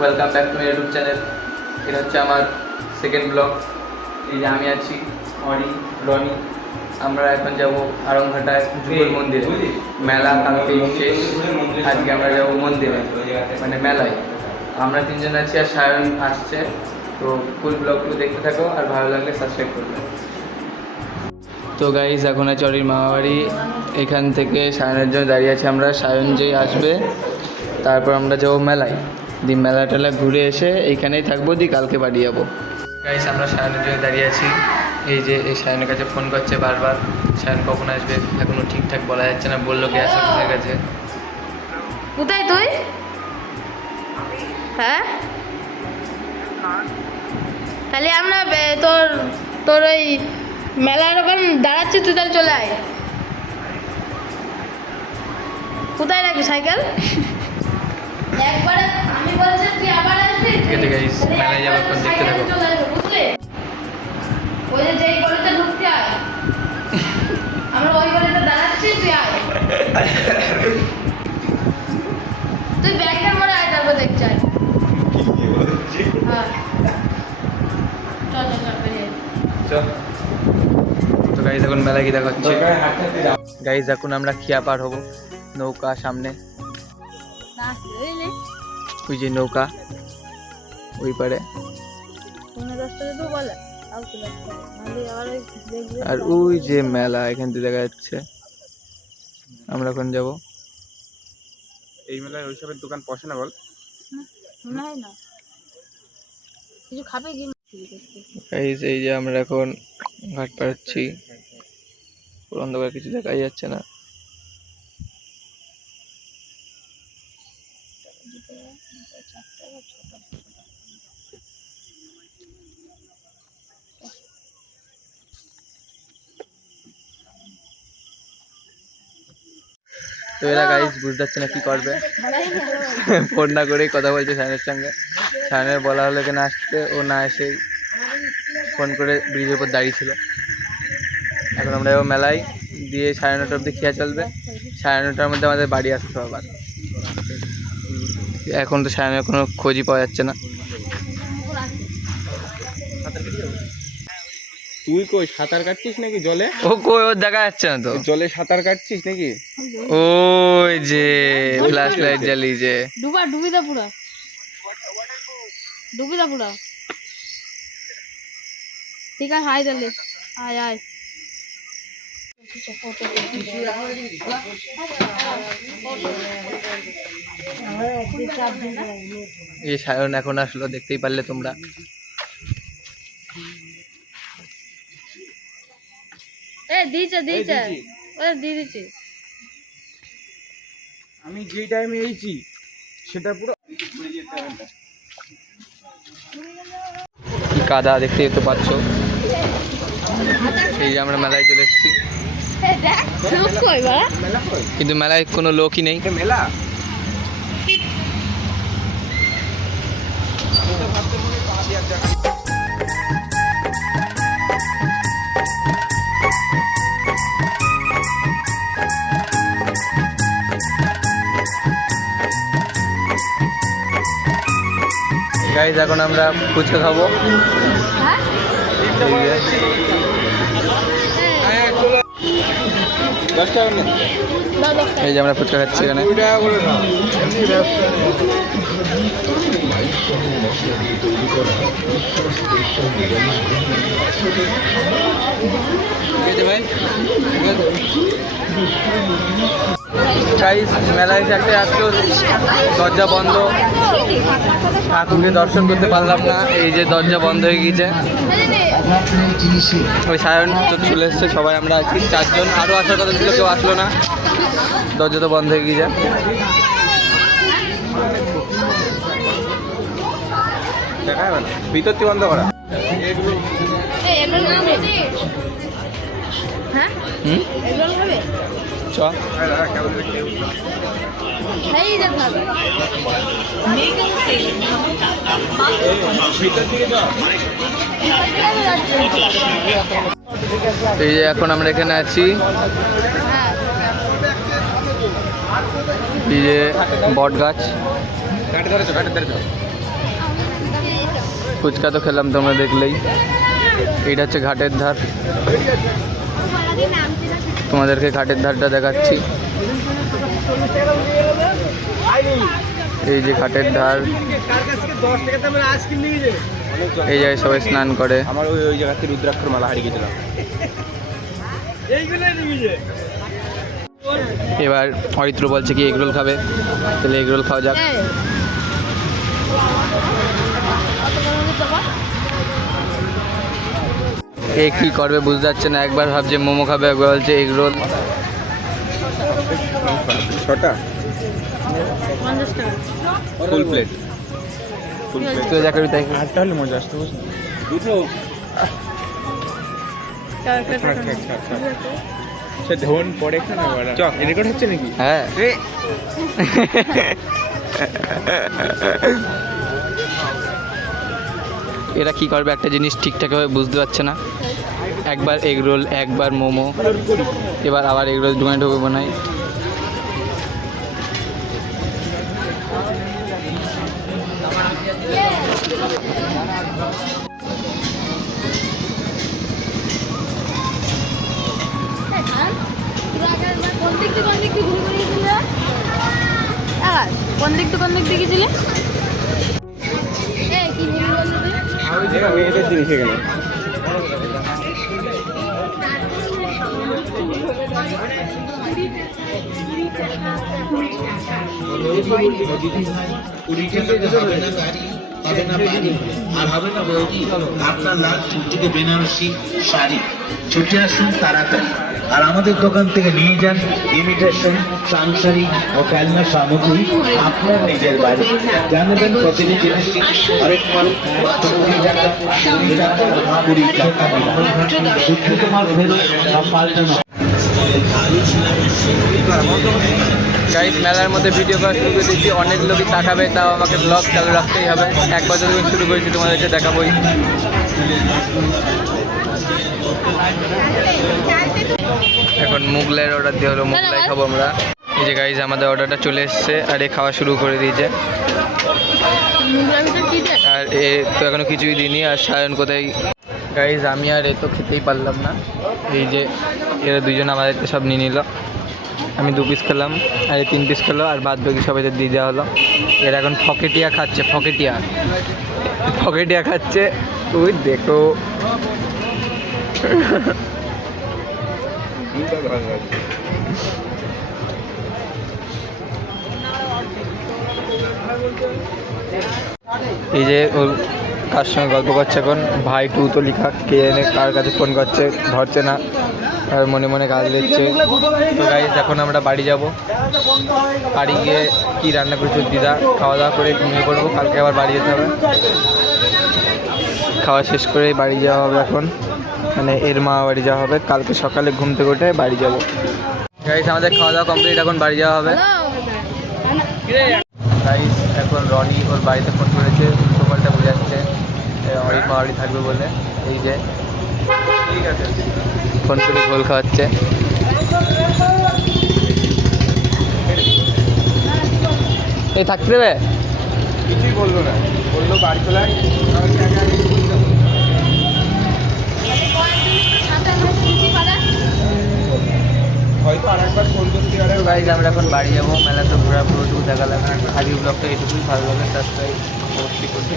Welcome back to my YouTube channel. এটা হচ্ছে আমার সেকেন্ড ব্লগ। এই যে আমি আছি, অরি, রনি। আমরা এখন যাব আরংঘাটায় যুগল মন্দিরে। মেলা কালকে শেষ, আজকে আমরা যাব মন্দিরে, মানে মেলায়। আমরা তিনজন আছি আর সায়ন আসছে। তো ফুল ব্লগগুলো দেখতে থাকো, আর ভালো লাগলে সাবস্ক্রাইব করবে। তো গাইজ এখন আছে অরির মামাবাড়ি। এখান থেকে সায়নের জন্য দাঁড়িয়ে আছি আমরা। সায়ন যেই আসবে তারপর আমরা যাবো মেলায়। মেলা টেলা ঘুরে এসে এইখানেই থাকবো, কালকে বাড়ি যাবো। গাইস আমরা সায়নের জন্য দাঁড়িয়ে আছি। এই যে এই সায়নের কাছে ফোন করছে বারবার। সায়ন কখন আসবে এখনো ঠিকঠাক বলা যাচ্ছে না, বললো গ্যাস অফিসের কাছে। কোথায় তুই? হ্যাঁ, তাহলে আমরা তোর তোর ওই মেলার ওখানে দাঁড়াচ্ছি, তুই তাহলে চলে আয়। কোথায় রাখবি সাইকেল? একবারে আমি বলছি তুই আবার আসবি। ঠিক আছে গাইস, মেলায় যাবো, এখন দেখতে থাকো। বুঝলি, ওই যে যেই গলিতে ঢুকতে আয়, আমরা ওই গলিতে দাঁড়াচ্ছি, তুই আয়। তুই ব্যাগটা মরে আয়, তারপর দেখতে আয়। হ্যাঁ, চল চল চল বেরিয়ে চল। তো গাইস এখন মেলায় কি দেখা হচ্ছে। গাইস এখন আমরা খিয়া পার হবো। নৌকা সামনে, না রে, ওই যে নৌকা ওই পারে। আর ওই যে মেলা এখান থেকে দেখা যাচ্ছে। আমরা এখন যাব। এই মেলায় ওইসবের দোকান পয়সা না বল? মনে হয় না কিছু খাবে কি। এই যে আমরা এখন ঘাট পাড়াচ্ছি। পুরো অন্ধকার, কিছু দেখাই যাচ্ছে না। তো এরা গাইস বুঝতে পারছে না কি করবে। ফোন না করেই কথা বলছে সায়নের সঙ্গে। সায়নের বলা হলো এখানে আসতে, ও না এসে ফোন করে ব্রিজের উপর দাঁড়িয়ে ছিল। এখন আমরা যাবো মেলায়, দিয়ে 9:30 অবধি খেয়া চলবে। 9:30টার মধ্যে আমাদের বাড়ি আসতে হবে আবার। এখন তো সায়নের কোনো খোঁজই পাওয়া যাচ্ছে না। তুই কই সাঁতার কাটছিস নাকি জলে? ও কই, ওর দেখা যাচ্ছে না তো। জলে সাঁতার কাটছিস নাকি? ওই যে ফ্ল্যাশ লাইট জ্বালিয়েছে। ডুবিদা পুরা ডুবিদা পুরা। ঠিক আছে, হাই তাহলে আয় আয়। এই সায়ন এখন আসলো, দেখতেই পারলে তোমরা। দিয়েছে দিয়েছে। আমি যে টাইমে এসেছি সেটা পুরো কি কাদা দেখতেই তো পাচ্ছ। এই যে আমরা মেলায় চলে এসেছি, কিন্তু মেলায় কোনো লোকই নেই। মেলা গাইজ এখন আমরা ফুচকা খাবো। এই যে আমরা ফুচকা খাচ্ছি এখানে। গাইজ মেলায় চারটে আসলো, দরজা বন্ধ, ঠাকুরকে দর্শন করতে পারলাম না। এই যে দরজা বন্ধ হয়ে গিয়েছে। ওই সায়ন তো চলে এসছে, সবাই আমরা আছি 4 জন। আরও আসার কথা ছিল, কেউ আসলো না, দরজা তো বন্ধ হয়ে গিয়েছে। দেখা যাবে না, ভিতরটি বন্ধ করা। চ এই যে এখন আমরা এখানে আছি, এই যে বট গাছ। কাটে ধরেছো, কাটে ধরেছো। ফুচকা তো খেলাম তোমরা দেখলেই। এইটা হচ্ছে ঘাটের ধার, তোমাদেরকে ঘাটের ধারটা দেখাচ্ছি। এই যে ঘাটের ধার, এই জায়গায় সবাই স্নান করে। আমার ওই জায়গাতে রুদ্রাক্ষর মালা হারিয়ে গেছিল। এবার অরিত্র বলছে কি এগরোল খাবে, তাহলে এগরোল খাওয়া যাক। এ কি করবে বুঝতে পারছে না, একবার ভাবছে মোমো খাবে, একবার বলছে এগরোল। ছটা ফুল প্লেট, তুই দেখাবি তাই। আটটা হলে মজা আসতো। দুটো সে ধন পড়ে খানা রেকর্ড হচ্ছে নাকি? হ্যাঁ এরা কি করবে একটা জিনিস ঠিকঠাকভাবে বুঝতে পারছে না। একবার এগরোল, একবার মোমো, এবার আবার এগরোল ঢুকে ঢুকে বানাই। কোন দিক থেকে গেছিলে? কি মেয়েদের জিনিস এখানে। আর হবে না বৌদি, আপনার লাল ছুটিকে বেনারসি শাড়ি ছুটে আসুন তাড়াতাড়ি। আর আমাদের দোকান থেকে নিয়ে যান ইমিটেশন সাংসারিক ও খেলনা সামগ্রী আপনার নিজের বাড়ি। জানাবেন প্রতিটি জিনিসটি আরেক মাল 20 টাকা 20 টাকা শুদ্ধ তোমার ফেরত পাল্টানো। গাইস মেলার মধ্যে ভিডিও করা শুরু করে দিচ্ছি, অনেক লোকই তাকাবে, তাও আমাকে ব্লগ চালু রাখতেই হবে। এক বছর ধরে শুরু করেছি, তোমাদেরকে দেখাবোই। এখন মুগলাইয়ের অর্ডার দিয়ে হলো, মুগলাই খাবো আমরা। এই যে গাইস আমাদের অর্ডারটা চলে এসছে, আর এ খাওয়া শুরু করে দিয়েছে। আর এ তো এখনো কিছুই দিইনি। আর সায়ন কোথায়? গাইস আমি আর এ তো খেতেই পারলাম না, এই যে এরা দুজন আমাদের সব নিয়ে নিল। আমি 2 পিস খেলাম, আর 3 পিস খেলো, আর বাদ বাকি সবাই দিয়ে দেওয়া হলো। এরা এখন ফকেটিয়া খাচ্ছে, ফকেটিয়া খাচ্ছে। ওই দেখো এই যে ওর কার সঙ্গে গল্প করছে এখন, ভাই টু তো লিখা, কে এনে কার কাছে ফোন করছে, ধরছে না, আর মনে মনে গাল দিচ্ছে। তো গাইস এখন আমরা বাড়ি যাব, বাড়ি গিয়ে কী রান্না করেছে দিদা, খাওয়া দাওয়া করে ঘুমিয়ে পড়বো। কালকে আবার বাড়ি যেতে হবে, খাওয়া শেষ করেই বাড়ি যাওয়া হবে। এখন মানে এর মা বাড়ি যাওয়া হবে, কালকে সকালে ঘুম থেকে উঠে বাড়ি যাব। গাইস আমাদের খাওয়া দাওয়া কমপ্লিট, এখন বাড়ি যাওয়া হবে। গাইস এখন রনি ওর বাড়িতে ফোন করেছে, সকালটা বোঝাচ্ছে অরির মা বাড়ি থাকবে বলে। এই যে ঠিক আছে ফোন করে গোল খাওয়াচ্ছে। এই থাকতে দেবে? কিছুই বললো না, বললো বাড়ি চলে আয়। হয়তো আরেকবার ফোন করতে পারে। গাইজ আমরা এখন বাড়ি যাবো, মেলা তো ঘোরা পুরোটুকু দেখালাম। আজকের ব্লগটা এটুকুই, ভালো লাগে সাবস্ক্রাইব অবশ্যই করবে।